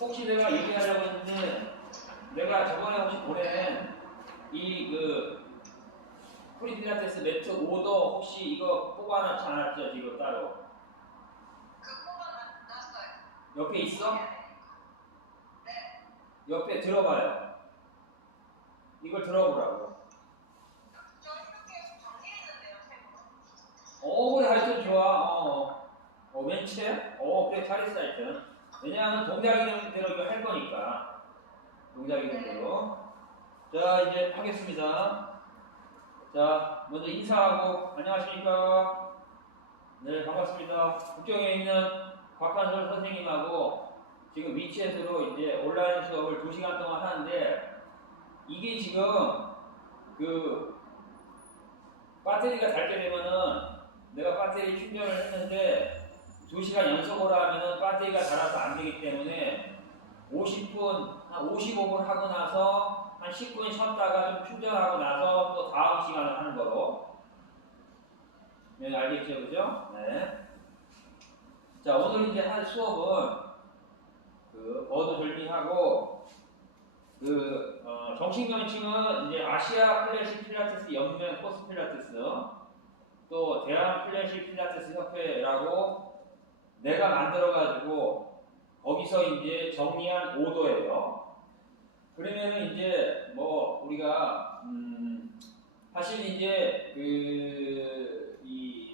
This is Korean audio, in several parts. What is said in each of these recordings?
혹시 내가 얘기하려고 했는데, 내가 저번에 혹시 보낸 프리 필라테스 매트 오더 혹시 이거 뽑아놨지 않았죠? 지금 따로. 그 뽑아놨어요. 옆에 있어? 네. 옆에 들어봐요. 이걸 들어보라고. 저 이렇게 정리했는데요, 세 분. 그래, 하여튼 좋아. 맨 처음? 그래, 잘했어, 하여튼. 왜냐하면 동작 이름대로 이거 할 거니까. 동작 이름대로. 자, 이제 하겠습니다. 자, 먼저 인사하고, 안녕하십니까. 네, 반갑습니다. 국경에 있는 곽한솔 선생님하고 지금 위챗으로 이제 온라인 수업을 2시간 동안 하는데, 이게 지금 배터리가 닳게 되면은 내가 배터리 충전을 했는데 2시간 연속으로 하면은 배터리가 닳아서 안 되기 때문에 50분, 한 55분 하고 나서 한 10분 쉬었다가 좀 충전하고 나서 또 다음 시간을 하는 거로. 네, 알겠죠? 그죠? 네. 자, 오늘 이제 할 수업은 버드 정리하고 정식 명칭은 이제 아시아 클래식 필라테스 연맹 코스 필라테스, 또 대한 클래식 필라테스 협회라고 내가 만들어가지고 거기서 이제 정리한 오더예요. 그러면은 이제 뭐 우리가 사실 이제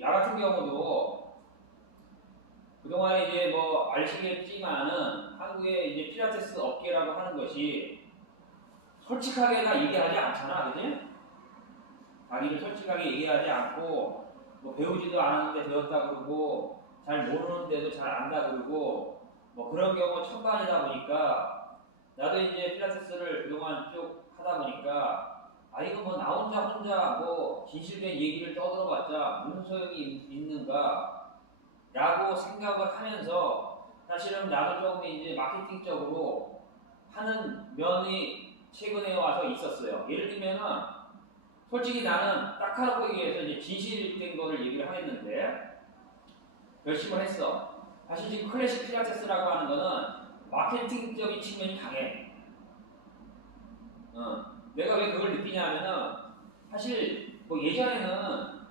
나 같은 경우도 그동안에 이제 뭐 아시겠지만은 한국의 이제 필라테스 업계라고 하는 것이 솔직하게 다 얘기하지 않잖아, 그지? 자기를 솔직하게 얘기하지 않고 뭐 배우지도 않았는데 배웠다 그러고 잘 모르는데도 잘 안다 그러고 뭐 그런 경우가 천반이다 보니까 나도 이제 필라테스를 그동안 쭉 하다 보니까 이거 뭐 나 혼자 뭐 진실된 얘기를 떠들어봤자 무슨 소용이 있는가 라고 생각을 하면서 사실은 나도 조금 이제 마케팅적으로 하는 면이 최근에 와서 있었어요. 예를 들면은 솔직히 나는 딱 하나로 얘기해서 이제 진실된 거를 얘기를 하겠는데 열심히 했어. 사실 지금 클래식 필라테스라고 하는 거는 마케팅적인 측면이 강해. 내가 왜 그걸 느끼냐면은 사실 뭐 예전에는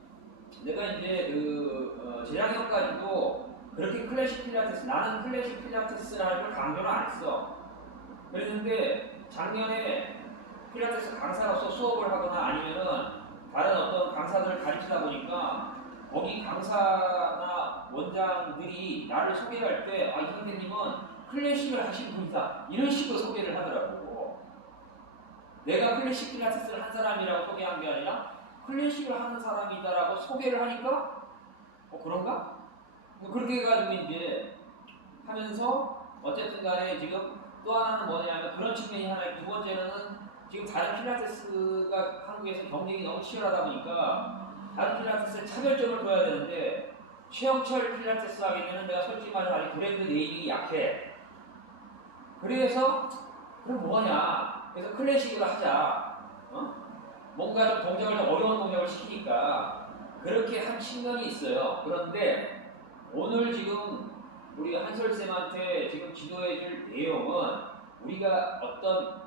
내가 이제 재작년 가지고 그렇게 클래식 필라테스, 나는 클래식 필라테스라는 걸 강조는 안 했어. 그랬는데 작년에 필라테스 강사로서 수업을 하거나 아니면은 다른 어떤 강사들을 가르치다 보니까 거기 강사나 원장들이 나를 소개할 때 이 선생님은 클래식을 하신 분이다 이런 식으로 소개를 하더라고. 내가 클래식 필라테스를 한 사람이라고 소개한 게 아니라 클래식을 하는 사람이다라고 소개를 하니까 그런가? 그렇게 해가지고 이제 하면서 어쨌든 간에 지금 또 하나는 뭐냐면 그런 측면이 하나 있고, 두 번째는 지금 다른 필라테스가 한국에서 경쟁이 너무 치열하다 보니까 다른 필라테스에 차별점을 둬야 되는데 최영철 필라테스 하기에는 내가 솔직히 말해서 아직 브랜드 네이밍이 약해. 그래서 그럼 뭐하냐? 그래서 클래식으로 하자. 뭔가 좀 동작을 좀 어려운 동작을 시키니까 그렇게 한 측면이 있어요. 그런데 오늘 지금 우리 한솔쌤한테 지금 지도해줄 내용은 우리가 어떤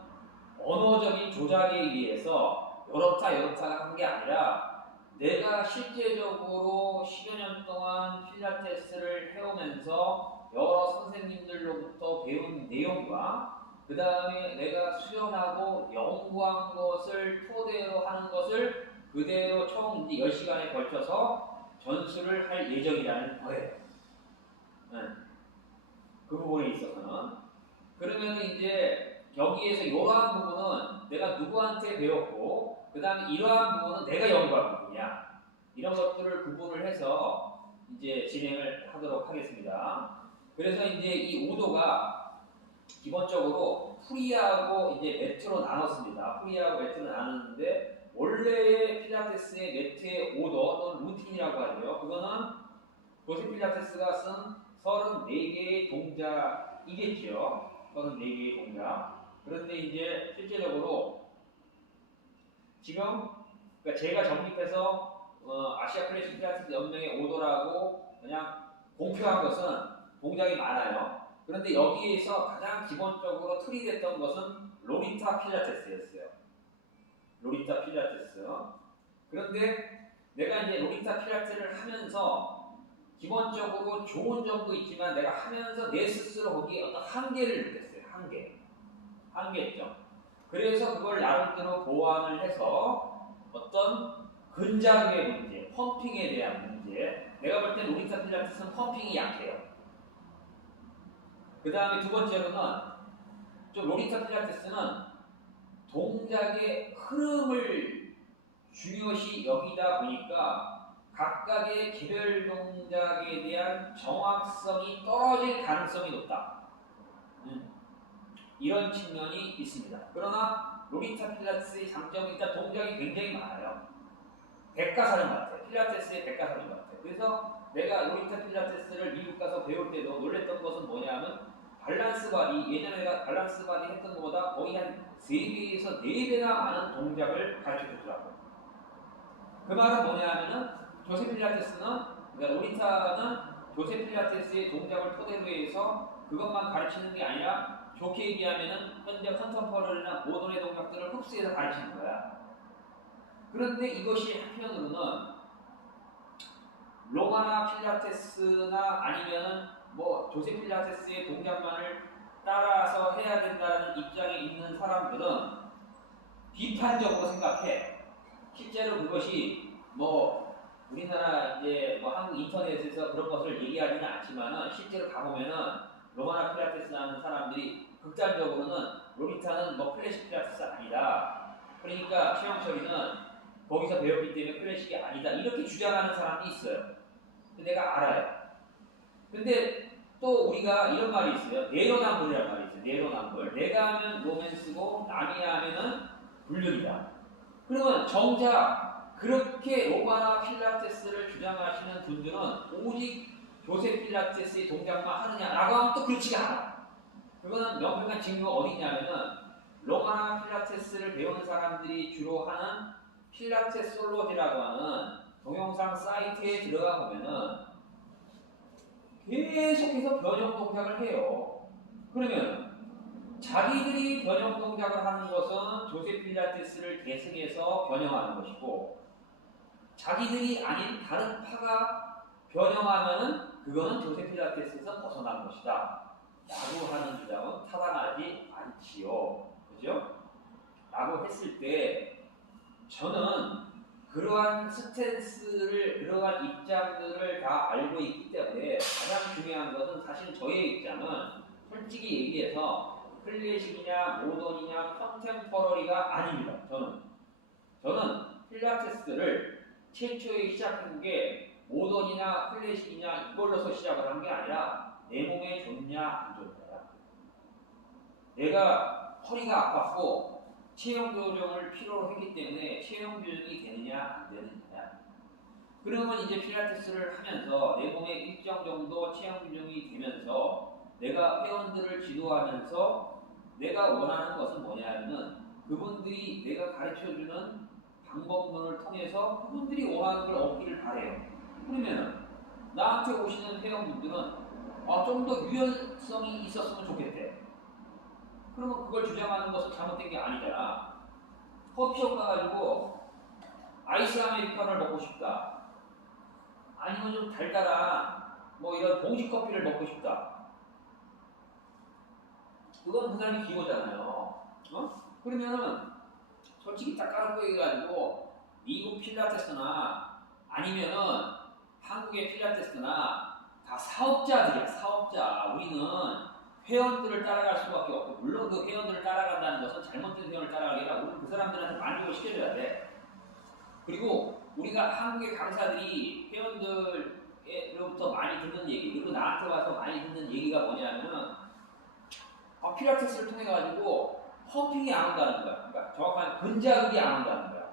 언어적인 조작에 의해서 요렇다가 한 게 아니라 내가 실제적으로 10여 년 동안 필라테스를 해오면서 여러 선생님들로부터 배운 내용과 그 다음에 내가 수련하고 연구한 것을 토대로 하는 것을 그대로 총 이제 10시간에 걸쳐서 전수를 할 예정이라는 거예요. 그 부분에 있어서는. 그러면 이제 여기에서 이러한 부분은 내가 누구한테 배웠고 그 다음에 이러한 부분은 내가 연구한 부분이야. 이런 것들을 구분을 해서 이제 진행을 하도록 하겠습니다. 그래서 이제 이 오도가 기본적으로 프리하고 이제 매트로 나눴습니다. 프리하고 매트로 나눴는데 원래의 필라테스의 매트의 오더 또는 루틴이라고 하죠. 그거는 도시 필라테스가 쓴 34개의 동작이겠죠. 34개의 동작. 그런데 이제 실제적으로 지금 그러니까 제가 정립해서 아시아 클래식 필라테스 연맹의 오더라고 그냥 공표한 것은 동작이 많아요. 그런데 여기에서 가장 기본적으로 틀이 됐던 것은 로리타 필라테스였어요. 로리타 필라테스. 그런데 내가 이제 로리타 필라테스를 하면서 기본적으로 좋은 점도 있지만 내가 하면서 내 스스로 거기에 어떤 한계를 느꼈어요. 한계점. 그래서 그걸 나름대로 보완을 해서 어떤 근자구의 문제, 펌핑에 대한 문제. 내가 볼 때 로리타 필라테스는 펌핑이 약해요. 그 다음에 두 번째로는 좀 로리타 필라테스는 동작의 흐름을 중요시 여기다 보니까 각각의 개별 동작에 대한 정확성이 떨어질 가능성이 높다. 이런 측면이 있습니다. 그러나 로리타 필라테스의 장점은 일단 동작이 굉장히 많아요. 백과사전 같아요. 필라테스의 백과사전 같아요. 그래서 내가 로리타 필라테스를 미국 가서 배울 때도 놀랬던 것은 뭐냐면 밸런스 바디, 예전에 내가 밸런스 바디 했던 것보다 거의 한 3배에서 4배나 많은 동작을 가르쳐 주더라고요. 그 말은 뭐냐면은 조세 필라테스는, 그러니까 로리타는 조세 필라테스의 동작을 토대로 해서 그것만 가르치는 게 아니라 좋게 얘기하면은 현재 컨템퍼러리나 모던의 동작들을 흡수해서 가르치는 거야. 그런데 이것이 한편으로는 로마나 필라테스나 아니면은 뭐 조세 필라테스의 동작만을 따라서 해야 된다는 입장에 있는 사람들은 비판적으로 생각해. 실제로 그것이 뭐 우리나라 이제 뭐 한국 인터넷에서 그런 것을 얘기하지는 않지만은 실제로 가보면은 로마나 필라테스 하는 사람들이 극단적으로는 로리타는 뭐 클래식 필라테스 아니다. 그러니까 최영철이는 거기서 배웠기 때문에 클래식이 아니다. 이렇게 주장하는 사람이 있어요. 내가 알아요. 근데 또 우리가 이런 말이 있어요. 내로남불이라는 말이 있어요. 내로남불. 내가 하면 로맨스고 남이 하면은 불륜이다. 그러면 정작 그렇게 로마나 필라테스를 주장하시는 분들은 오직 조세 필라테스의 동작만 하느냐라고 하면 또 그렇지가 않아. 그거는 명백한 증거가 어디 있냐면은 로마나 필라테스를 배우는 사람들이 주로 하는 필라테스 솔로지라고 하는 동영상 사이트에 들어가 보면은 계속해서 변형 동작을 해요. 그러면 자기들이 변형 동작을 하는 것은 조세 필라테스를 계승해서 변형하는 것이고 자기들이 아닌 다른 파가 변형하면은 그거는 조세 필라테스에서 벗어난 것이다. 라고 하는 주장은 타당하지 않지요. 그죠? 라고 했을 때 저는 그러한 스탠스를, 그러한 입장들을 다 알고 있기 때문에 가장 중요한 것은 사실 저의 입장은 솔직히 얘기해서 클래식이냐 모던이냐 컨템퍼러리가 아닙니다. 저는 필라테스를 최초에 시작한 게 모던이나 클래식이냐 이걸로서 시작을 한 게 아니라 내 몸에 좋냐 안 좋냐. 내가 허리가 아팠고 체형 교정을 필요로 했기 때문에 체형 교정이 되느냐 안 되느냐. 그러면 이제 필라테스를 하면서 내 몸에 일정 정도 체형 교정이 되면서 내가 회원들을 지도하면서 내가 원하는 것은 뭐냐면 그분들이 내가 가르쳐주는 방법론을 통해서 그분들이 원하는 걸 얻기를 바래요. 그러면 나한테 오시는 회원분들은 좀 더 유연성이 있었으면 좋겠대. 그러면 그걸 주장하는 것은 잘못된 게 아니잖아. 커피숍 가가지고 아이스 아메리카노를 먹고 싶다. 아니면 좀 달달한 뭐 이런 봉지 커피를 먹고 싶다. 그건 그 사람이 기호잖아요. 그러면은 솔직히 딱 까놓고 얘기해가지고 미국 필라테스나 아니면은 한국의 필라테스나 다 사업자들이야. 사업자. 우리는 회원들을 따라갈 수밖에 없고 물론 그 회원들을 따라간다는 것은 잘못된 회원을 따라가기 아니라 우리는 그 사람들한테 만족을 시켜줘야 돼. 그리고 우리가 한국의 강사들이 회원들로부터 많이 듣는 얘기 그리고 나한테 와서 많이 듣는 얘기가 뭐냐면은 필라테스를 통해 가지고 펌핑이 안 온다는 거야. 그러니까 정확한 근자극이 안 온다는 거야.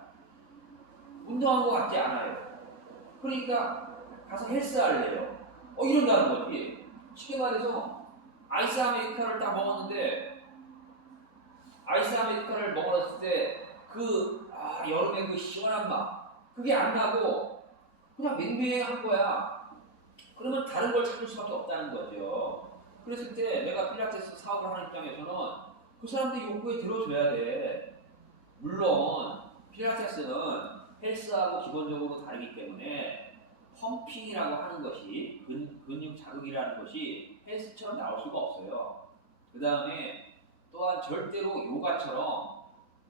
운동한 것 같지 않아요. 그러니까 가서 헬스 할래요. 이런다는 거지. 쉽게 말해서 아이스 아메리카노를 딱 먹었는데 아이스 아메리카노를 먹었을 때 여름에 그 시원한 맛 그게 안 나고 그냥 맹맹한 거야. 그러면 다른 걸 찾을 수밖에 없다는 거죠. 그랬을 때 내가 필라테스 사업을 하는 입장에서는 그 사람들 요구에 들어줘야 돼. 물론 필라테스는 헬스하고 기본적으로 다르기 때문에 펌핑이라고 하는 것이 근육 자극이라는 것이 헬스처럼 나올 수가 없어요. 그 다음에 또한 절대로 요가처럼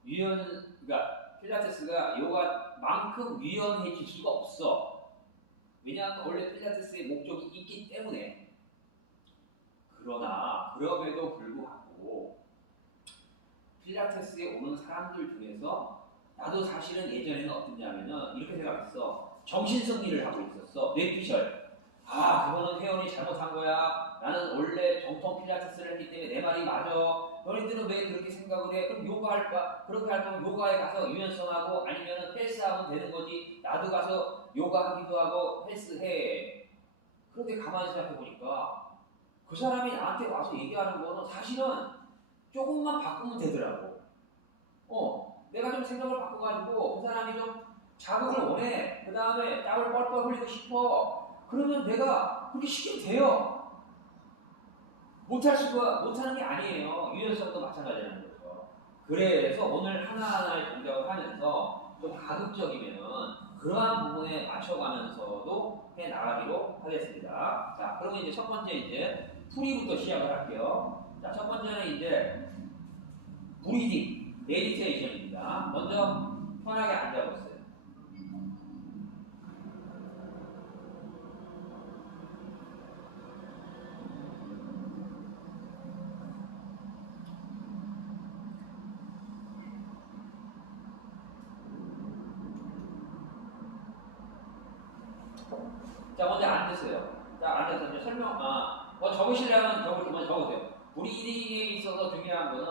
그러니까 필라테스가 요가만큼 유연해질 수가 없어. 왜냐하면 원래 필라테스의 목적이 있기 때문에. 그러나 그럼에도 불구하고 필라테스에 오는 사람들 중에서 나도 사실은 예전에는 어땠냐면은 이렇게 생각했어. 정신승리를 하고 있었어. 뇌피셜. 그거는 회원이 잘못한 거야. 나는 원래 정통 필라테스를 했기 때문에 내 말이 맞아. 너희들은 왜 그렇게 생각을 해? 그럼 그렇게 할 거면 요가에 가서 유연성하고 아니면 헬스하면 되는 거지. 나도 가서 요가 하기도 하고 헬스해. 그런데 가만히 생각해 보니까 그 사람이 나한테 와서 얘기하는 거는 사실은 조금만 바꾸면 되더라고. 내가 좀 생각을 바꿔가지고 그 사람이 좀 자극을 원해. 그 다음에 땀을 뻘뻘 흘리고 싶어. 그러면 내가 그렇게 시키면 돼요. 못하는 게 아니에요. 유연성도 마찬가지라는 거죠. 그래서 오늘 하나하나의 동작을 하면서 좀 가급적이면은 그러한 부분에 맞춰가면서도 해 나가기로 하겠습니다. 자, 그러면 이제 첫 번째 이제 풀이부터 시작을 할게요. 자, 첫 번째는 이제 브리딩, 메디테이션입니다. 먼저 편하게 앉아보세요. 자, 먼저 앉으세요. 자, 앉아서 이제 적으시려면 적으세요. 브리딩에 있어서 중요한 거는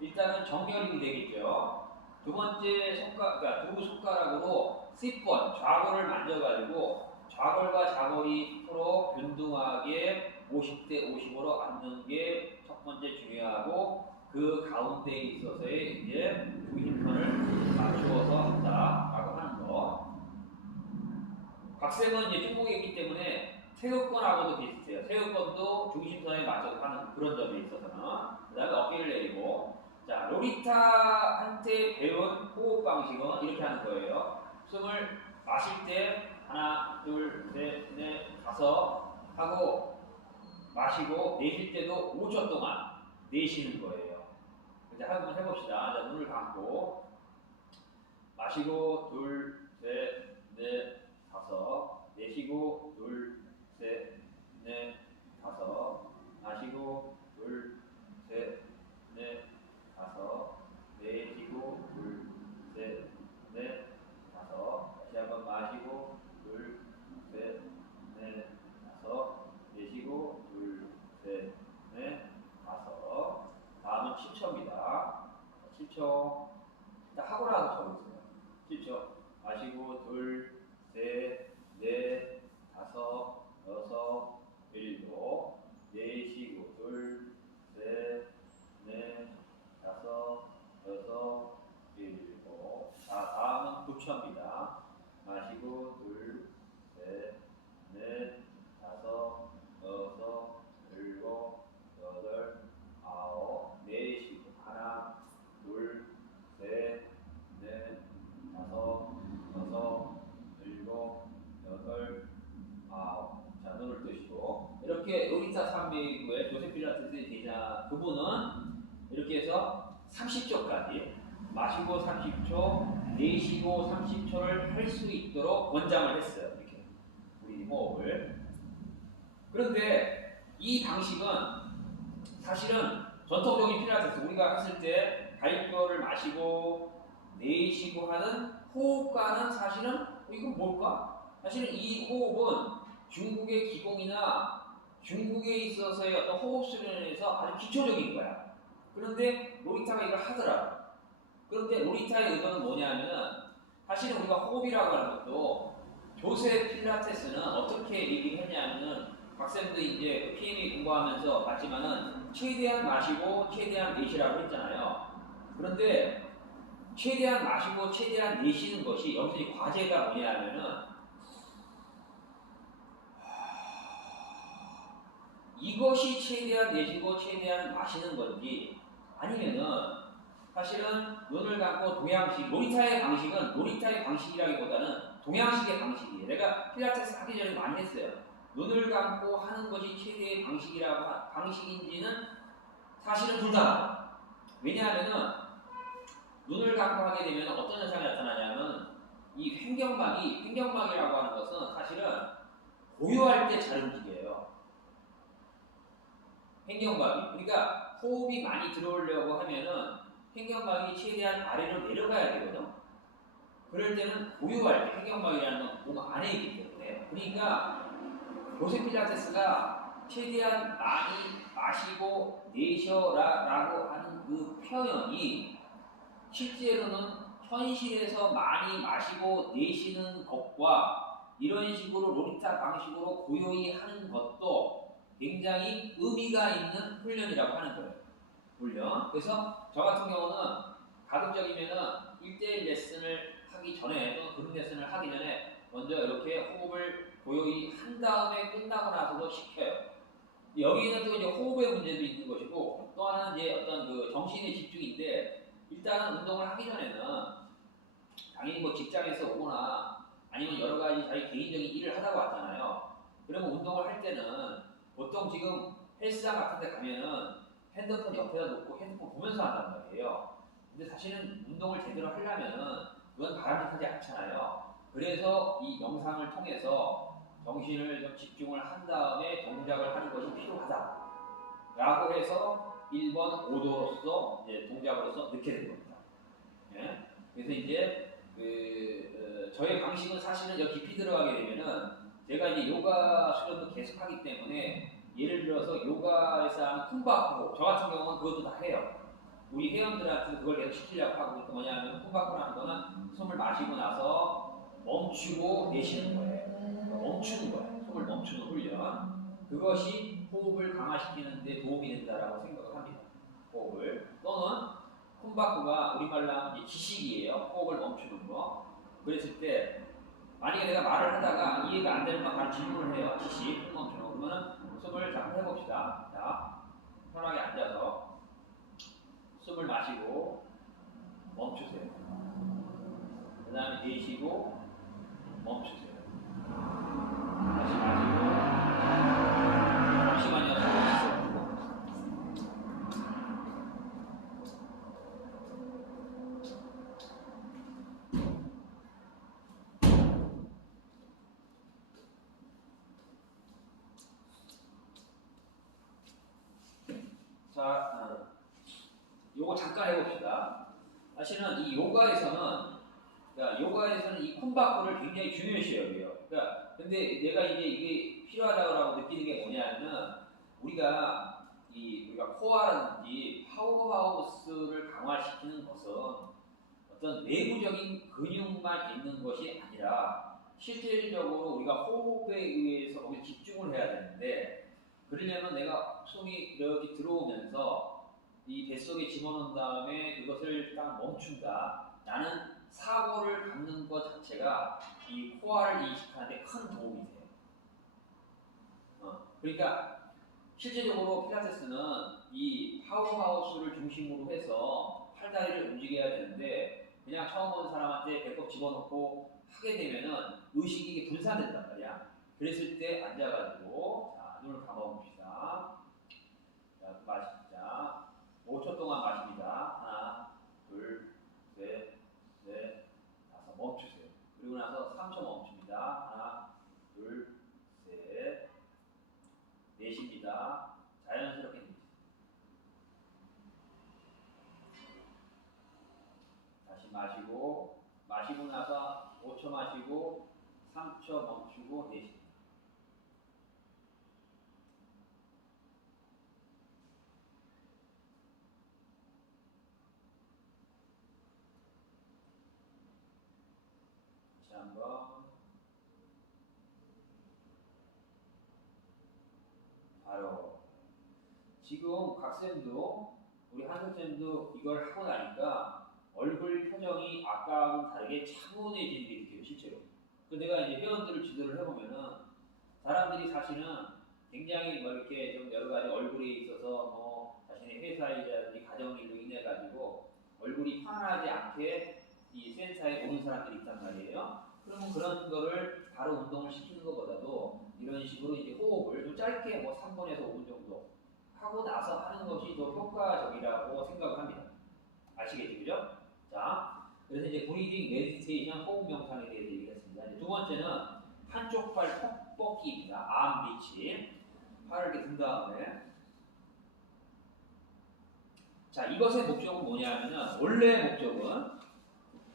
일단은 정렬이 되겠죠. 두 번째 그러니까 두 손가락으로 10번 좌골을 만져가지고 좌골과 좌골이 서로 균등하게 50대 50으로 앉는 게 첫 번째 중요하고 그 가운데에 있어서의 이제 중심선을 맞추어서 한다라고 하는 거. 박쌤은 이제 중국에 있기 때문에 태극권하고도 비슷해요. 태극권도 중심선에 맞춰서 하는 그런 점에 있어서는. 그 다음에 어깨를 내리고. 자, 로리타한테 배운 호흡 방식은 이렇게 하는 거예요. 숨을 마실 때 하나, 둘, 셋, 넷, 다섯 하고 마시고 내쉴 때도 5초 동안 내쉬는 거예요. 이제 한번 해봅시다. 자, 눈을 감고 마시고 둘, 셋, 넷, 다섯 내쉬고 둘, 셋, 넷, 다섯 마시고 둘, 셋, 넷, 다섯 내쉬고 둘, 셋, 넷, 다섯 다시 한번 마시고 둘, 셋, 넷, 다섯 내쉬고 둘, 셋, 넷, 다섯. 다음은 7초입니다. 7초. 하고 나서 적으세요. 7초. 마시고 둘, 셋, 넷, 다섯, 여섯, 일곱. 내쉬고 둘, 셋, 넷, 다섯, 여섯, 일곱. 자, 다음은 9초입니다. 마시고 둘, 셋, 넷, 다섯, 여섯, 일곱, 여덟, 아홉. 내쉬고 하나, 둘, 셋, 넷, 다섯, 여섯, 일곱, 여덟, 아홉. 자, 눈을 뜨시고 이렇게 로리타 산미구의 조세 필라테스의 제자 그분은 이렇게 해서 30초까지 마시고 30초, 내쉬고 30초를 할 수 있도록 권장을 했어요. 이렇게 우리 호흡을. 그런데 이 방식은 사실은 전통적인 필라테스 우리가 했을 때 가입표를 마시고 내쉬고 하는 호흡과는 사실은 이건 뭘까? 사실은 이 호흡은 중국의 기공이나 중국에 있어서의 어떤 호흡 수련에서 아주 기초적인 거야. 그런데 로리타가 이걸 하더라고. 그런데 로리타의 의도는 뭐냐면은 사실은 우리가 호흡이라고 하는 것도 조세 필라테스는 어떻게 얘기했냐면은 박쌤도 이제 PME 공부하면서 봤지만은 최대한 마시고 최대한 내쉬라고 했잖아요. 그런데 최대한 마시고 최대한 내쉬는 것이 여기서 이 과제가 뭐냐면은 이것이 최대한 내쉬고 최대한 마시는 건지 아니면은 사실은 눈을 감고 동양식, 놀이타의 방식이라기보다는 동양식의 방식이에요. 내가 필라테스 하기 전에 많이 했어요. 눈을 감고 하는 것이 최대의 방식인지는 사실은 둘 다. 왜냐하면은 눈을 감고 하게 되면 어떤 현상이 나타나냐면 이 횡격막이라고 하는 것은 사실은 고요할 때 잘 움직여요. 횡격막이. 그러니까 호흡이 많이 들어오려고 하면은 횡격막이 최대한 아래로 내려가야 되거든. 그럴 때는 고요할 때 횡격막이라는 건 몸 안에 있기 때문에. 그러니까 요새 필라테스가 최대한 많이 마시고 내셔라라고 하는 그 표현이 실제로는 현실에서 많이 마시고 내쉬는 것과 이런 식으로 로리타 방식으로 고요히 하는 것도 굉장히 의미가 있는 훈련이라고 하는 거예요. 훈련. 그래서 저 같은 경우는 가급적이면은 1대1 레슨을 하기 전에 또는 그룹 레슨을 하기 전에 먼저 이렇게 호흡을 고요히 한 다음에 끝나고 나서도 시켜요. 여기는 또 이제 호흡의 문제도 있는 것이고 또 하나는 이제 어떤 그 정신의 집중인데 일단은 운동을 하기 전에는 당연히 뭐 직장에서 오거나 아니면 여러 가지 자기 개인적인 일을 하다 왔잖아요. 그러면 운동을 할 때는 보통 지금 헬스장 같은 데 가면은 핸드폰 옆에다 놓고 핸드폰 보면서 한단 말이에요. 근데 사실은 운동을 제대로 하려면은 그건 바람직하지 않잖아요. 그래서 이 명상을 통해서 정신을 좀 집중을 한 다음에 동작을 하는 것이 필요하다. 라고 해서 1번 오도로서 이제 동작으로서 넣게 된 겁니다. 예? 그래서 이제 저의 방식은 사실은 여기 깊이 들어가게 되면은 제가 이제 요가 수련도 계속 하기 때문에 예를 들어서 요가에서 하는 쿵바쿠 저 같은 경우는 그것도 다 해요. 우리 회원들한테 그걸 계속 시키려고 하고 그러니까 뭐냐면 쿵바쿠라는 거는 숨을 마시고 나서 멈추고 내쉬는 거예요. 멈추는 거예요. 숨을 멈추는 훈련. 그것이 호흡을 강화시키는 데 도움이 된다라고 생각을 합니다. 호흡을. 또는 콤바쿠가 우리말로 하면 이제 지식이에요. 호흡을 멈추는 거. 그랬을 때 만약에 내가 말을 하다가 이해가 안 되는 건 바로 질문을 해요. 지식, 호흡 멈추는 거. 그러면은 숨을 잠깐 해봅시다. 자, 편하게 앉아서 숨을 마시고 멈추세요. 그 다음에 내쉬고 멈추세요. 다시 마시고 잠시만요. 자, 요거 잠깐 해봅시다. 사실은 이 요가에서는 이 콤바코를 굉장히 중요시 여겨요. 그러니까 근데 내가 이제 이게 필요하다고 느끼는 게 뭐냐면 우리가 코어라든지 파워하우스를 강화시키는 것은 어떤 내부적인 근육만 있는 것이 아니라 실질적으로 우리가 호흡에 의해서 거기 집중을 해야 되는데 그러려면 내가 숨이 이렇게 들어오면서 이 뱃속에 집어넣은 다음에 그것을 딱 멈춘다. 라는 사고를 갖는 것 자체가 이 코어를 인식하는 데 큰 도움이 돼요. 그러니까 실제적으로 필라테스는 이 파워하우스를 중심으로 해서 팔다리를 움직여야 되는데 그냥 처음 오는 사람한테 배꼽 집어넣고 하게 되면은 의식이 이게 분산된단 말이야. 그랬을 때 앉아가지고 자, 눈을 감아봅시다. 자, 마시자. 5초 동안 마십니다. 하나, 둘, 셋, 넷, 다섯. 멈추세요. 그리고 나서 3초 멈춥니다. 하나, 둘, 셋. 내쉽니다. 자연스럽게 내쉽니다. 다시 마시고 나서 5초 마시고 3초 멈추고 내쉽니다. 다시 한번 바로 지금 각쌤도 우리 한솔쌤도 이걸 하고 나니까 얼굴 표정이 아까와는 다르게 차분해지는 게 느껴요 실제로. 그 내가 이제 회원들을 지도를 해보면은 사람들이 사실은 굉장히 뭐 이렇게 좀 여러 가지 얼굴에 있어서 뭐 자신의 회사이라든지 가정일로 인해 가지고 얼굴이 편하지 않게 이 센터에 오는 사람들이 있단 말이에요. 그러면 그런 거를 바로 운동을 시키는 것보다도 이런 식으로 이제 호흡을 좀 짧게 뭐 3분에서 5분 정도 하고 나서 하는 것이 더 효과적이라고 생각을 합니다. 아시겠죠, 그죠? 자, 그래서 이제 브리딩 메디테이션 호흡 명상에 대해서 얘기했습니다. 이제 두 번째는 한쪽 팔 뻗기입니다. 암 리치. 팔을 이렇게 든 다음에 자, 이것의 목적은 뭐냐면은 원래 목적은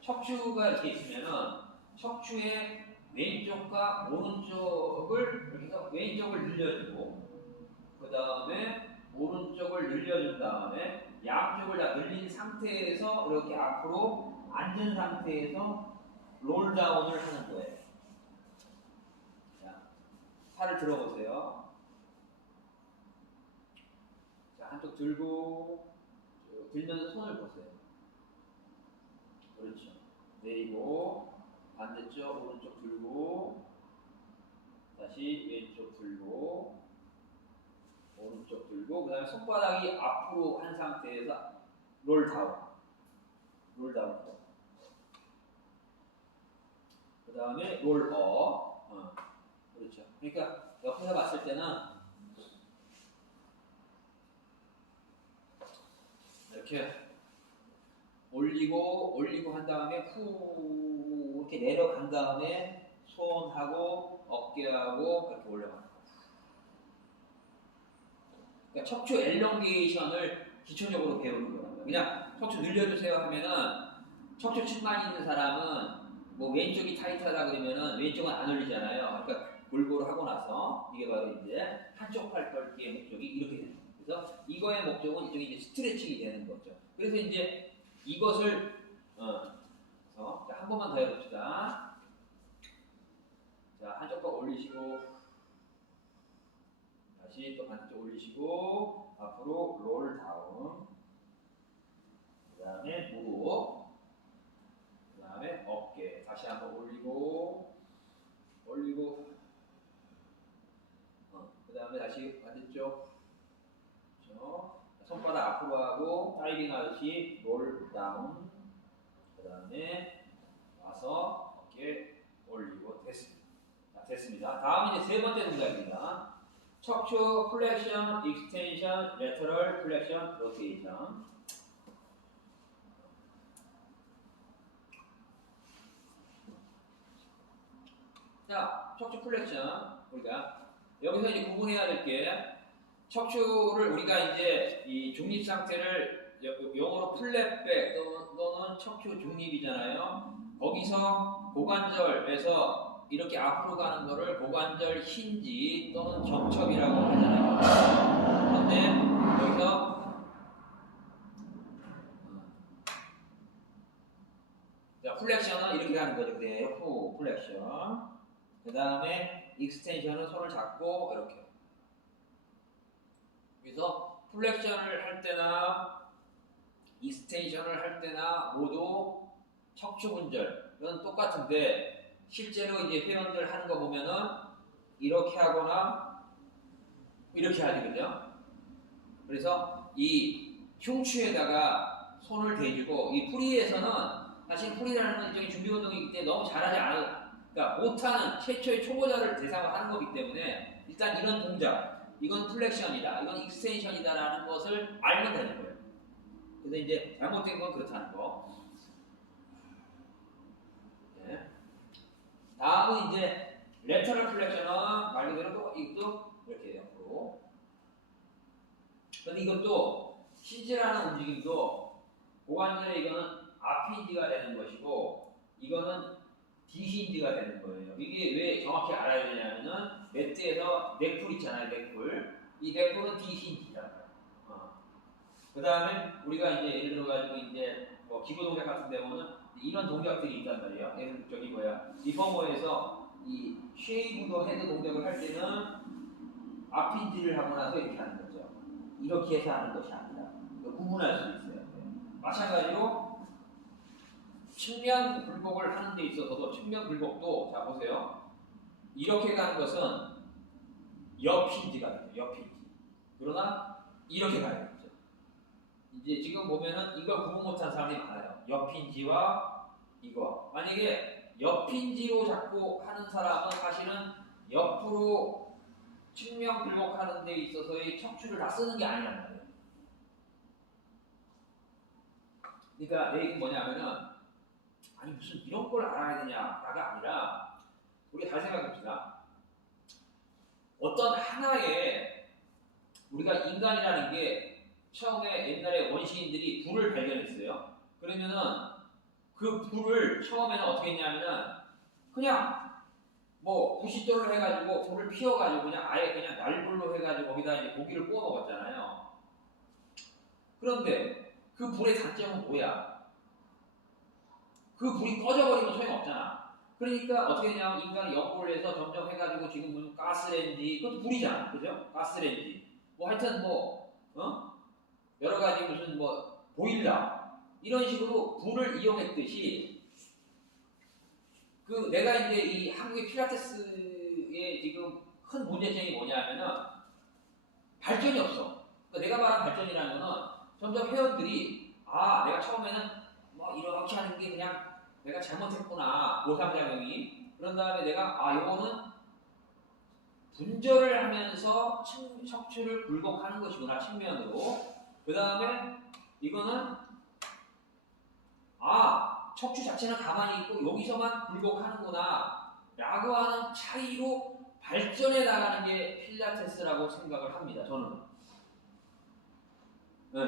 척추가 이렇게 있으면은 척추의 왼쪽과 오른쪽을 이렇게 해서 왼쪽을 늘려주고 그 다음에 오른쪽을 늘려준 다음에 양쪽을 다 늘린 상태에서 이렇게 앞으로 앉은 상태에서 롤다운을 하는 거예요. 자, 팔을 들어보세요. 자, 한쪽 들고 들면서 손을 보세요. 그렇죠. 내리고 반대쪽 오른쪽 들고 다시 왼쪽 들고 오른쪽 들고 그 다음에 손바닥이 앞으로 한 상태에서 롤다운 그 다음에 롤업 그렇죠. 그러니까 옆에서 봤을 때는 이렇게 올리고 한 다음에 후 이렇게 내려간 다음에 손하고 어깨하고 이렇게 올려가는 거예요. 그러니까 척추 엘롱게이션을 기초적으로 배우는 거예요. 그냥 척추 늘려주세요 하면은 척추측만이 있는 사람은 뭐 왼쪽이 타이트하다 그러면은 왼쪽은 안 올리잖아요. 그러니까 골고루 하고 나서 이게 바로 이제 한쪽 팔 덜기의 목적이 이렇게 되는 거예요. 그래서 이거의 목적은 이쪽이 이제 스트레칭이 되는 거죠. 그래서 이제 이것을 자, 한 번만 더 해봅시다. 자, 한쪽 거 올리시고 다시 또 반대쪽 올리시고 앞으로 롤 다운 그 다음에 무릎 그 다음에 어깨 다시 한번 올리고 그 다음에 다시 반대쪽 그렇죠? 손바닥 앞으로 하고 다이빙 하듯이 롤 다운 그 다음에 와서 어깨 올리고 됐습니다. 자, 됐습니다. 다음은 이제 세 번째 동작입니다. 척추 플렉션, 익스텐션, 레터럴 플렉션, 로테이션. 자, 척추 플렉션 우리가 여기서 이제 구분해야 될 게 척추를 우리가 이제 이 중립 상태를 영어로 플랫백 또는 척추 중립이잖아요. 거기서 고관절에서 이렇게 앞으로 가는 거를 고관절 힌지 또는 경첩이라고 하잖아요. 그런데 여기서 자, 플렉션은 이렇게 하는 거죠. 그래요. 후 플렉션. 그 다음에 익스텐션은 손을 잡고 이렇게. 그래서 플렉션을 할 때나 익스텐션을 할 때나 모두 척추 분절은 똑같은데 실제로 이제 회원들 하는 거 보면은 이렇게 하거나 이렇게 하지 그죠? 그래서 이 흉추에다가 손을 대주고 이 프리에서는 사실 프리라는 건 일종의 준비 운동이기 때문에 너무 잘하지 않아요. 그러니까 못하는 최초의 초보자를 대상으로 하는 거기 때문에 일단 이런 동작 이건 플렉션이다, 이건 익스텐션이다라는 것을 알면 되는 거예요. 그래서 이제 잘못된 건 그렇다는 거. 네. 다음은 이제 레터럴 플렉션은 말 그대로 이것도 이렇게 옆으로. 근데 이것도 신지라는 움직임도 고관절에 이거는 앞힌지가 되는 것이고 이거는 뒤힌지가 되는 거예요. 이게 왜 정확히 알아야 되냐면은 매트에서 넥풀 있잖아요, 넥풀. 이 넥풀은 뒤힌지다. 그 다음에 우리가 이제 예를 들어가지고 이제 뭐 기구 동작 같은 데 보면 이런 동작들이 있단 말이에요. 예를 들어 저기 리포머에서 이 쉐이브도 헤드 동작을 할 때는 앞힌지를 하고 나서 이렇게 하는 거죠. 이렇게 해서 하는 것이 아니라 구분할 수 있어요. 마찬가지로 측면 굴곡을 하는 데 있어서도 측면 굴곡도 자 보세요. 이렇게 가는 것은 옆 힌지가 되죠. 옆 힌지. 그러나 이렇게 가야겠죠. 이제 지금 보면은 이걸 구분 못한 사람이 많아요. 옆 힌지와 이거. 만약에 옆 힌지로 자꾸 하는 사람은 사실은 옆으로 측면 굴곡하는 데 있어서의 척추를 다 쓰는 게 아니란 말이에요. 그러니까 내 얘기는 뭐냐면은 아니 무슨 이런 걸 알아야 되냐가 아니라 우리가 잘 생각해봅시다. 어떤 하나의 우리가 인간이라는 게 처음에 옛날에 원시인들이 불을 발견했어요. 그러면은 그 불을 처음에는 어떻게 했냐면은 그냥 뭐 부싯돌을 해가지고 불을 피워가지고 그냥 아예 그냥 날불로 해가지고 거기다 이제 고기를 구워 먹었잖아요. 그런데 그 불의 단점은 뭐야? 그 불이 꺼져버리면 소용없잖아. 그러니까 어떻게 되냐면 인간이 역불을 해서 점점 해가지고 지금 무슨 가스레인지 그것도 불이잖아. 그죠? 가스레인지 뭐 하여튼 뭐 여러 가지 무슨 뭐 보일러 이런 식으로 불을 이용했듯이 그 내가 이제 이 한국의 필라테스의 지금 큰 문제점이 뭐냐면은 발전이 없어. 그러니까 내가 말한 발전이라는 거는 점점 회원들이 아 내가 처음에는 뭐 이렇게 하는 게 그냥 내가 잘못했구나 고상작용이 그런 다음에 내가 아 요거는 분절을 하면서 척추를 굴곡하는 것이구나 측면으로 그 다음에 이거는 아 척추 자체는 가만히 있고 여기서만 굴곡하는구나 라고 하는 차이로 발전해 나가는 게 필라테스라고 생각을 합니다. 저는. 네.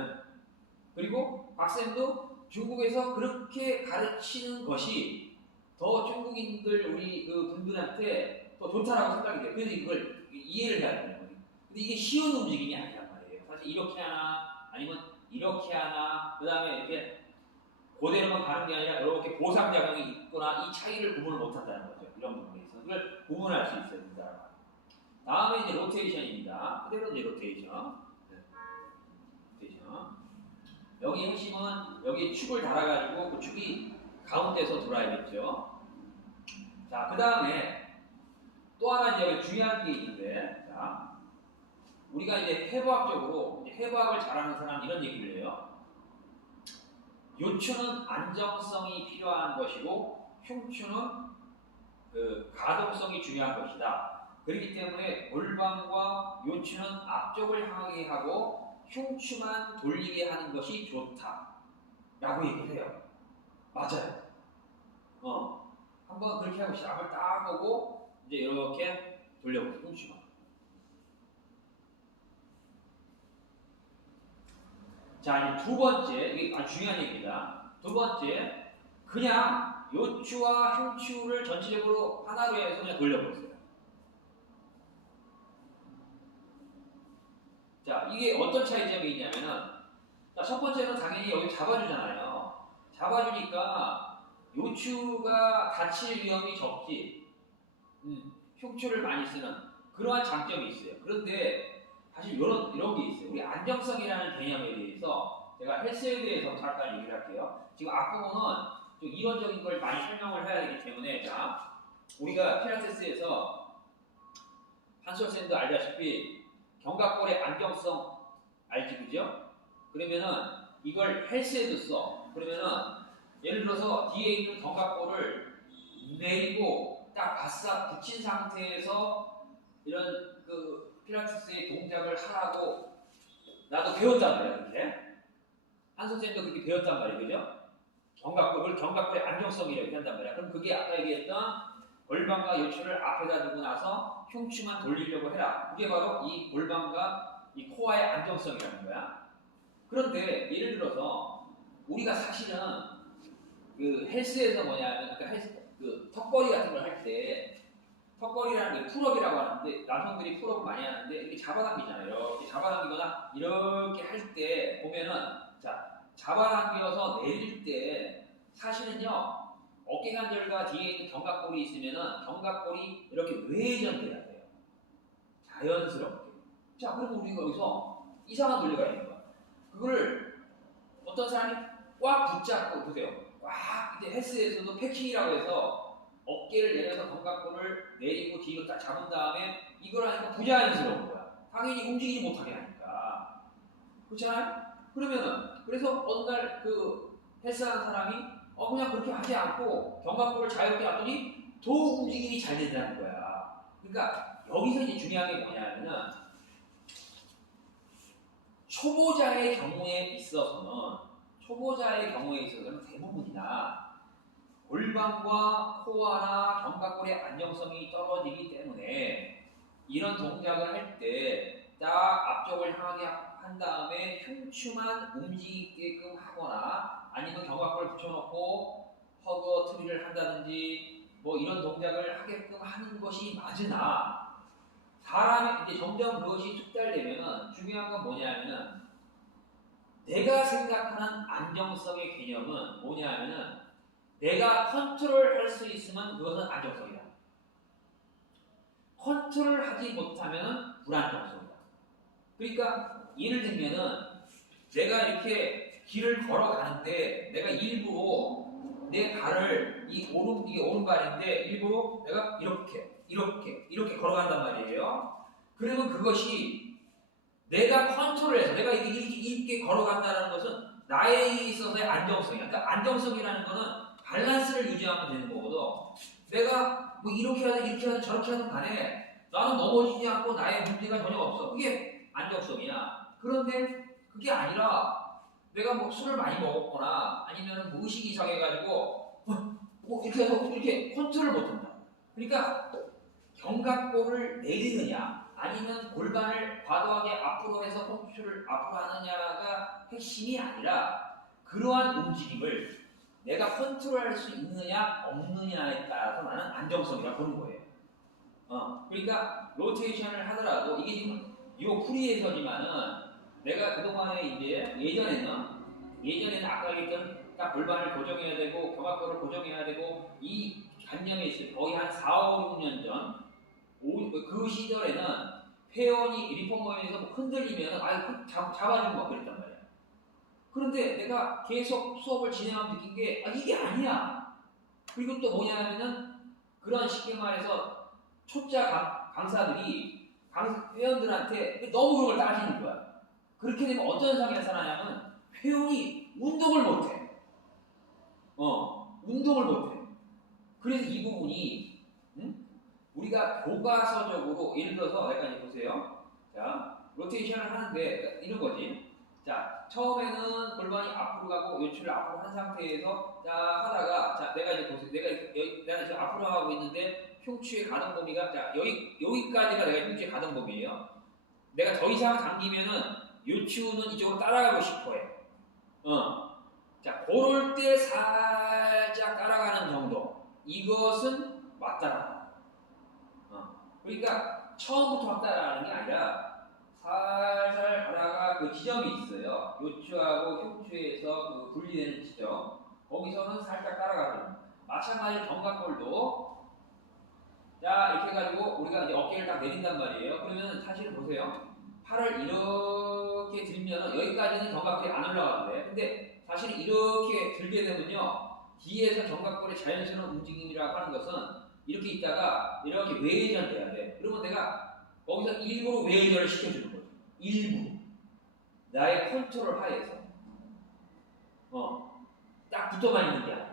그리고 박쌤도 중국에서 그렇게 가르치는 것이 더 중국인들 우리 그 분들한테 더 좋다라고 생각이 돼요. 그래서 이걸 이해를 해야 되는 거예요. 근데 이게 쉬운 움직임이 아니란 말이에요. 사실 이렇게 하나 아니면 이렇게 하나 그 다음에 이렇게 그대로만 가는 게 아니라 이렇게 보상작용이 있거나 이 차이를 구분을 못한다는 거죠. 이런 부분에 있어서 그걸 구분할 수 있어야 된다. 다음에 이제 로테이션입니다. 그대로 이제 로테이션. 로테이션. 여기 핵심은 여기 축을 달아가지고 그 축이 가운데서 돌아야겠죠. 자, 그 다음에 또 하나 이제 중요한 게 있는데, 자, 우리가 이제 해부학적으로 이제 해부학을 잘하는 사람 이런 얘기를 해요. 요추는 안정성이 필요한 것이고 흉추는 그 가동성이 중요한 것이다. 그렇기 때문에 골반과 요추는 앞쪽을 향하게 하고 흉추만 돌리게 하는 것이 좋다. 라고 얘기를 해요. 맞아요. 한번 그렇게 해봅시다. 앞을 딱 보고 이제 이렇게 돌려보세요. 흉추만. 자, 이제 두 번째, 이게 아주 중요한 얘기입니다. 두 번째, 그냥 요추와 흉추를 전체적으로 하나로 해서 그냥 돌려보세요. 자, 이게 어떤 차이점이 있냐면은, 자, 첫 번째는 당연히 여기 잡아주잖아요. 잡아주니까 요추가 다칠 위험이 적지, 흉추를 많이 쓰는 그러한 장점이 있어요. 그런데 사실 이런 게 있어요. 우리 안정성이라는 개념에 대해서 제가 헬스에 대해서 잠깐 얘기를 할게요. 지금 앞부분은 좀 이론적인 걸 많이 설명을 해야 되기 때문에 자, 우리가 필라테스에서 한솔 쌤도 알다시피 견갑골의 안정성 알지 그죠? 그러면은 이걸 헬스에도 써. 그러면은 예를 들어서 뒤에 있는 견갑골을 내리고 딱 바싹 붙인 상태에서 이런 그 필라테스의 동작을 하라고 나도 배웠단 말이야. 그렇게 한 선생님도 그렇게 배웠단 말이야. 그죠? 견갑골의 안정성이라고 한단 말이야. 그럼 그게 아까 얘기했던 골반과 요추를 앞에다 두고 나서 흉추만 돌리려고 해라. 그게 바로 이 골반과 이 코어의 안정성이라는 거야. 그런데 예를 들어서 우리가 사실은 그 헬스에서 뭐냐면 그 턱걸이 같은 걸 할 때 턱걸이라는 게 풀업이라고 하는데 남성들이 풀업을 많이 하는데 이렇게 잡아당기잖아요. 이렇게 잡아당기거나 이렇게 할 때 보면은 자 잡아당겨서 내릴 때 사실은요 어깨 관절과 뒤에 있는 견갑골이 있으면은 견갑골이 이렇게 외전돼야 돼요. 자연스럽게. 자 그러면 우리가 여기서 이상한 논리가 있는 거야. 그거를 어떤 사람이 꽉 붙잡고 보세요. 꽉 이제 헬스에서도 패킹이라고 해서 어깨를 내려서 견갑골을 내리고 뒤로 딱 잡은 다음에 이걸 하니까 부자연스러운 거야. 당연히 움직이지 못하게 하니까. 그렇잖아요? 그러면은 그래서 어느 날 그 헬스하는 사람이 그냥 그렇게 하지 않고 견갑골을 자유롭게 놨더니 더 움직임이 잘 된다는 거야. 그러니까 여기서 이제 중요한 게 뭐냐면은 초보자의 경우에 있어서는 대부분이나 골반과 코어나 견갑골의 안정성이 떨어지기 때문에 이런 동작을 할 때 딱 앞쪽을 향하게 한 다음에 흉추만 움직이게끔 하거나 아니면 견갑골을 붙여놓고 허거 트리를 한다든지 뭐 이런 동작을 하게끔 하는 것이 맞으나 사람이 이제 점점 그것이 숙달되면은 중요한 건 뭐냐면은 내가 생각하는 안정성의 개념은 뭐냐면은 내가 컨트롤할 수 있으면 그것은 안정성이다. 컨트롤하지 못하면 불안정성이다. 그러니까 예를 들면은 내가 이렇게 길을 걸어가는데 내가 일부러 내 발을 이게 오른발인데 일부러 내가 이렇게 걸어간단 말이에요. 그러면 그것이 내가 컨트롤해서 내가 이렇게 걸어간다는 것은 나에 있어서의 안정성이야. 그러니까 안정성이라는 거는 밸런스를 유지하면 되는 거거든. 내가 뭐 이렇게 하든 저렇게 하든 간에 나는 넘어지지 않고 나의 문제가 전혀 없어. 그게 안정성이야. 그런데 그게 아니라 내가 뭐 술을 많이 먹었거나 아니면 뭐 의식이 상해가지고 뭐 이렇게 해서 이렇게 컨트롤을 못한다. 그러니까 견갑골을 내리느냐 아니면 골반을 과도하게 앞으로 해서 컨트롤을 앞으로 하느냐가 핵심이 아니라 그러한 움직임을 내가 컨트롤할 수 있느냐 없느냐에 따라서 나는 안정성이라고 보는 거예요. 그러니까 로테이션을 하더라도 이게 지금 이 프리에서지만은 내가 그동안에 이제 예전에는 아까 얘기했던 딱 골반을 고정해야 되고 견갑골을 고정해야 되고 이 관념에 있을 거의 한 4, 5, 6년 전 그 시절에는 회원이 리포머에서 흔들리면 잡아주고 막 그랬단 말이야. 그런데 내가 계속 수업을 진행하면 느낀 게 이게 아니야. 그리고 또 뭐냐면은 그런 쉽게 말해서 초짜 강사들이 회원들한테 너무 그런 걸 따지는 거야. 그렇게 되면 어떤 현상이 나타나냐면 회원이 운동을 못해. 운동을 못해. 그래서 이 부분이 우리가 교과서적으로 예를 들어서 내가 이제 보세요. 자, 로테이션을 하는데 이런 거지. 자, 처음에는 골반이 앞으로 가고 요추를 앞으로 한 상태에서 하다가 내가 이제 보세요. 내가 지금 앞으로 가고 있는데 흉추의 가동 범위가 여기까지가 내가 흉추의 가동 범위예요. 내가 더 이상 당기면은 요추는 이쪽으로 따라가고 싶어해. 자, 그럴 때 살짝 따라가는 정도. 이것은 맞다. 그러니까 처음부터 막 따라가는 게 아니라 살살 가다가 그 지점이 있어요. 요추하고 흉추에서 그 분리되는 지점. 거기서는 살짝 따라가는. 마찬가지로 견갑골도 이렇게 해가지고 우리가 이제 어깨를 딱 내린단 말이에요. 그러면 사실 보세요. 팔을 이렇게 들면 여기까지는 견갑골이 안 올라가도 돼. 근데 사실 이렇게 들게 되면요. 뒤에서 견갑골의 자연스러운 움직임이라고 하는 것은 이렇게 있다가 이렇게 외회전 돼야 돼. 그러면 내가 거기서 일부러 외회전을 시켜주는 거죠. 일부러. 나의 컨트롤 하에서. 딱 붙어만 있는 게 아니라.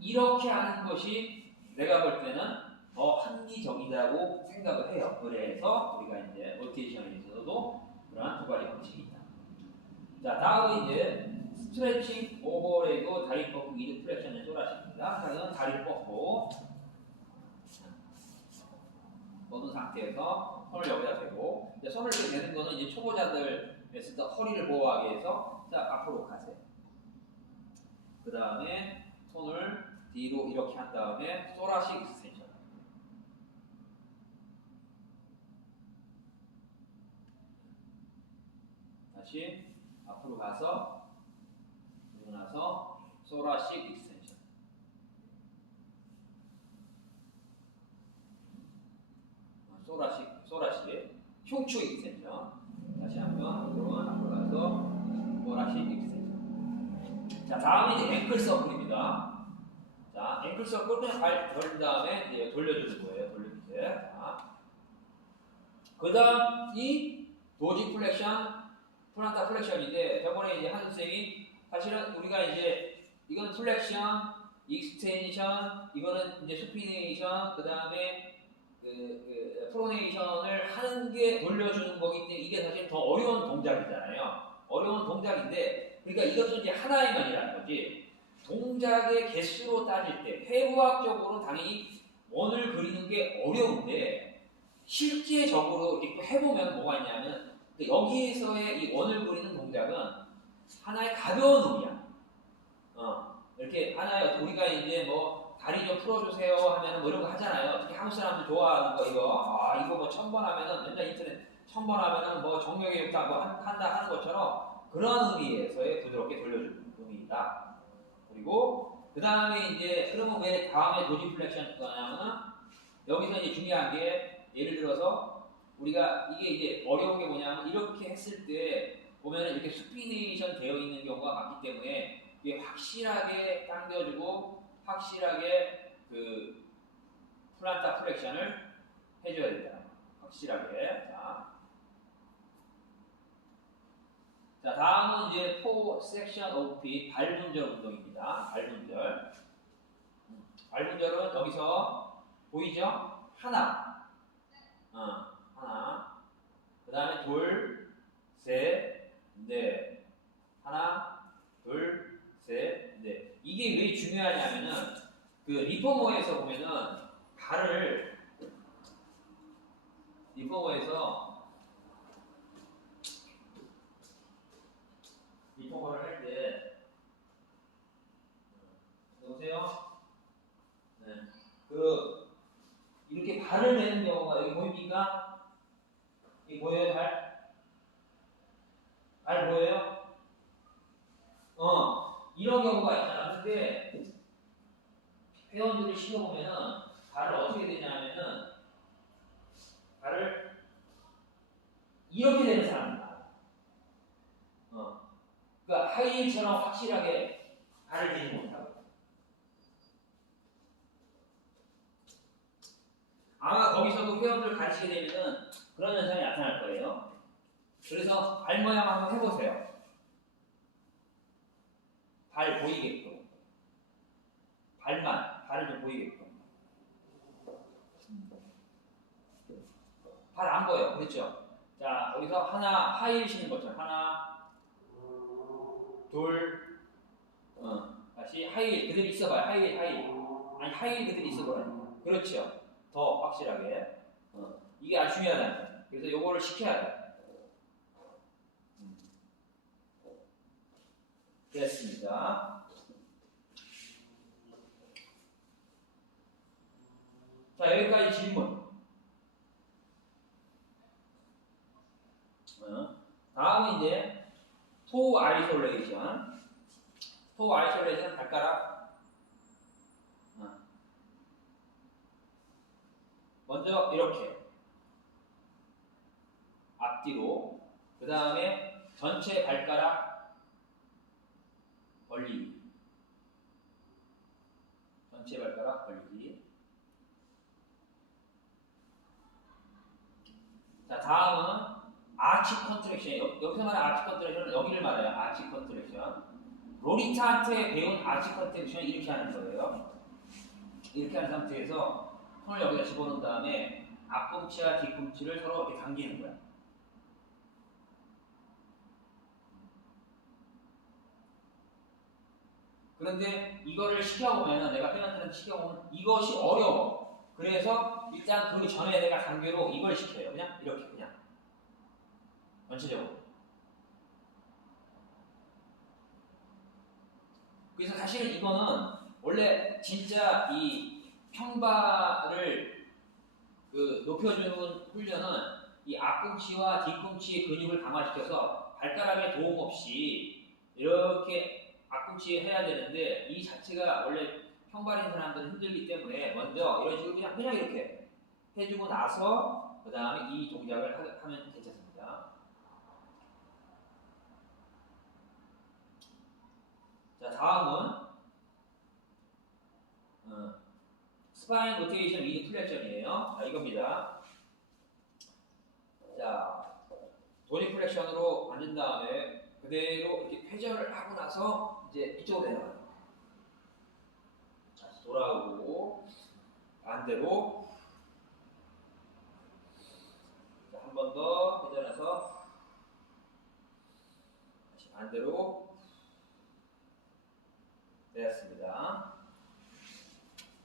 이렇게 하는 것이 내가 볼 때는 더 합리적이라고 생각을 해요. 그래서 우리가 이제 로테이션에 있어서도 그러한 두 가지 방식이 있다. 자, 다음은 이제 스트레칭, 오버레이드, 다리 뻗고, 이드 플렉션을 쫄아십니다. 자, 이건 다리를 뻗고 뻗은 상태에서 손을 여기다 대고 이제 손을 이렇게 대는 거는 이제 초보자들 했을 때 허리를 보호하기 위해서 앞으로 가세요. 그 다음에 손을 뒤로 이렇게 한 다음에 소라식 익스텐션. 다시 앞으로 가서 그리고 나서 소라식 익스텐션. 소라식 흉추 익스텐션. 다시 한번 앞으로 가서 소라식 익스텐션. 자, 다음은 이제 앵클 서클입니다. 자, 자, 앵클 서클 그냥 발 벌린 다음에 이제 돌려주는 거예요. 돌리기. 자, 그 다음 이 도지 플렉션, 플란타 플렉션인데 저번에 이제 한 선생님이 사실은 우리가 이제 이건 플렉션, 익스텐션, 이거는 이제 수피네이션, 그 다음에 프로네이션을 하는 게 돌려주는 거기 때문에 이게 사실 더 어려운 동작이잖아요. 어려운 동작인데, 그러니까 이것도 이제 하나의 면이라는 거지. 동작의 개수로 따질 때 회화학적으로 당연히 원을 그리는 게 어려운데 실제적으로 이렇게 또 해보면 뭐가 있냐면 여기에서의 이 원을 그리는 동작은 하나의 가벼운 의미야. 이렇게 하나의 우리가 이제 뭐 다리 좀 풀어주세요 하면은 뭐 이런 거 하잖아요. 특히 한국 사람들 좋아하는 거 이거 뭐 1000번 하면은 맨날 인터넷 1000번 하면은 뭐 정맥이부터 뭐 한다 하는 것처럼 그런 의미에서의 부드럽게 돌려주는 의미이다. 그리고 그 다음에 이제 그러면 왜 다음에 도지 플렉션 거냐면 여기서 이제 중요한 게 예를 들어서 우리가 이게 이제 어려운 게 뭐냐면 이렇게 했을 때 보면은 이렇게 수피네이션 되어 있는 경우가 많기 때문에 이게 확실하게 당겨주고 확실하게 그 플란타 플렉션을 해줘야 된다. 확실하게. 자, 다음은 이제 포 섹션 오브 핏 발분절 운동입니다. 발분절. 발분절은 여기서 보이죠? 하나. 하나. 그 다음에 둘, 셋, 넷. 하나, 둘, 셋, 넷. 이게 왜 중요하냐면은 그 리포머에서 보면은 발을 리포머를 할 때 여보세요? 네. 이렇게 발을 내는 경우가 여기 보입니까? 이 보여요, 발? 발 보여요? 이런 경우가 있잖아. 근데 회원들을 시켜보면은 발을 어떻게 되냐면은 발을 이렇게 되는 사람입니다. 그러니까 하이힐처럼 확실하게 발을 대지 못하고. 아마 거기서도 회원들 가르치게 되면은 그런 현상이 나타날 거예요. 그래서 발 모양 한번 해보세요. 발 보이게끔. 발을 좀 보이게끔. 발 안 보여. 그렇죠? 자, 여기서 하나, 하이힐 신는 것처럼. 하나, 둘, 다시 하이힐. 그대로 있어봐요. 하이힐. 아니, 하이힐 그대로 있어보라니까. 그렇죠? 더 확실하게. 이게 아주 중요하다는 거예요. 그래서 요거를 시켜야 돼. 됐습니다. 자, 여기까지 질문. 다음은 이제 토 아이솔레이션. 토 아이솔레이션 발가락. 먼저 이렇게 앞뒤로. 그 다음에 전체 발가락 벌리기. 전체 발가락 벌리기. 자, 다음은 아치 컨트랙션. 여기서 말하는 아치 컨트랙션은 여기를 말해요. 아치 컨트랙션. 로리타한테 배운 아치 컨트랙션 이렇게 하는 거예요. 이렇게 한 상태에서 손을 여기다 집어넣은 다음에 앞꿈치와 뒤꿈치를 서로 이렇게 당기는 거야. 그런데 이거를 시켜보면 내가 팬한테는 시켜보면 이것이 어려워. 그래서 일단 그 전에 내가 단계로 이걸 시켜요. 그냥 이렇게 그냥 전체적으로. 그래서 사실은 이거는 원래 진짜 이 평발을 높여주는 훈련은 이 앞꿈치와 뒤꿈치의 근육을 강화시켜서 발가락에 도움 없이 이렇게 앞꿈치에 해야 되는데 이 자체가 원래 평발인 사람들은 힘들기 때문에 먼저 이런 식으로 그냥 이렇게 해주고 나서 그 다음에 이 동작을 하면 괜찮습니다. 자, 다음은 스파인 로테이션 위드 플렉션이에요. 자, 이겁니다. 자, 도니 플렉션으로 앉은 다음에 그대로 이렇게 회전을 하고 나서 이제 이쪽으로 내려가요. 다시 돌아오고 반대로 한 번 더 회전해서 다시 반대로 되었습니다.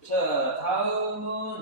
자, 다음은